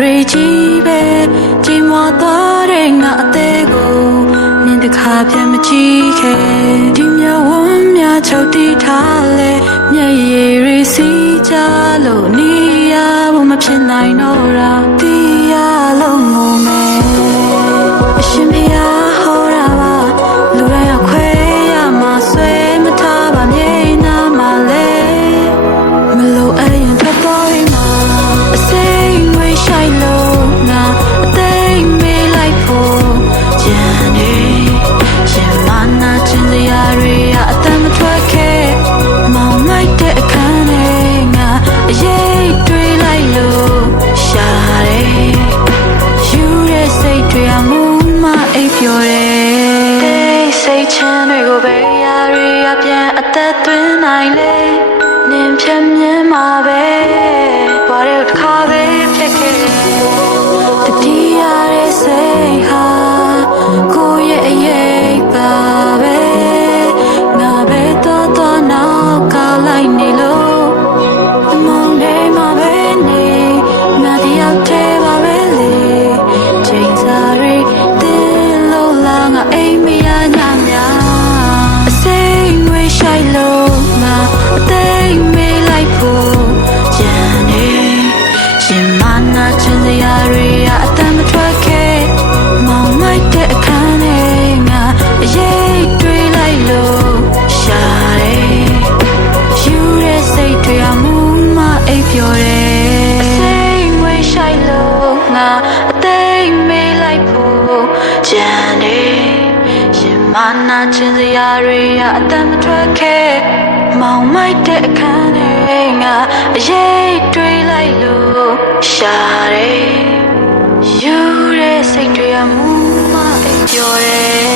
တွေကြီးပဲကြီးမွားသွားတဲ့ငါအသေးကိုမြင်တခါပြန်မကြည့်ခဲ့ဒီမြဝန်းများချုပ်တီးထားလဲမျက်ရည်တွေစီးကြလို့နေရဖို့မဖြစ်နိုင်တော့တာတီးရလို့ငုံမယ်အရှင်မယားဟောတာပါလူတိုင်းအခွဲရမှာဆွဲမထားပါမြေနာမှာလဲမလို့အရင်ထွက်သွားပြီမှာအစိမ်ဝေးရှိုက်လို့ငါအသိမေးလိုက်ဖို့ကြံနေရှင်မနာချင်စရာတွေအတမ်းမထွက်ခဲ့မောင်မိုက်တဲ့အခန်းထဲငါအရေးတွေးလိုက်လို့ရှာတယ်ယူတဲ့စိတ်တွေအမှုမအိပ်ပျော်တယ်စိတ်ချမ်းတွေကိုပဲရာတွေပြန်အသက်သွင်းနိုင်လေနင်ဖြတ်မြင်မှာပဲဘာလို့တစ်ခါပဲဖြစ်ခဲ့တတိယရဲ့စိတ်ဟာကိုယ့်ရဲ့အရေးပါပဲငါပဲတော့နောက်ကလိုက်နေလို့အမောင်လေးမှာပဲနေငါတယောက်တည်းပါပဲလေချိန်စားတွေတင်းလို့လာငါအိမ်မရညများအစိမ်ဝေးရှိုက်လို့ငါအသိမေးလိုက်ဖို့ကြံနေရှင်မနာချင်စရာတွေအတမ်းမထွက်ခဲ့မောင်မိုက်တဲ့အခန်းထဲငါအရေးတွေးလိုက်လို့ရှာတယ်ယူတဲ့စိတ်တွေအမှုမအိပ်ပျော်တယ်အစိမ်ဝေးရှိုက်လို့ငါအသိမေးလိုက်ဖို့ကြံနေရှင်မနာချင်စရာတွေအတမ်းမထွက်ခဲ့မောင်မိုက်တဲ့အခန်းထဲငါအရေးတွေးလိုက်လို့ရှာတယ်ယူတဲ့စိတ်တွေအမှုမအိပ်ပျော်တယ်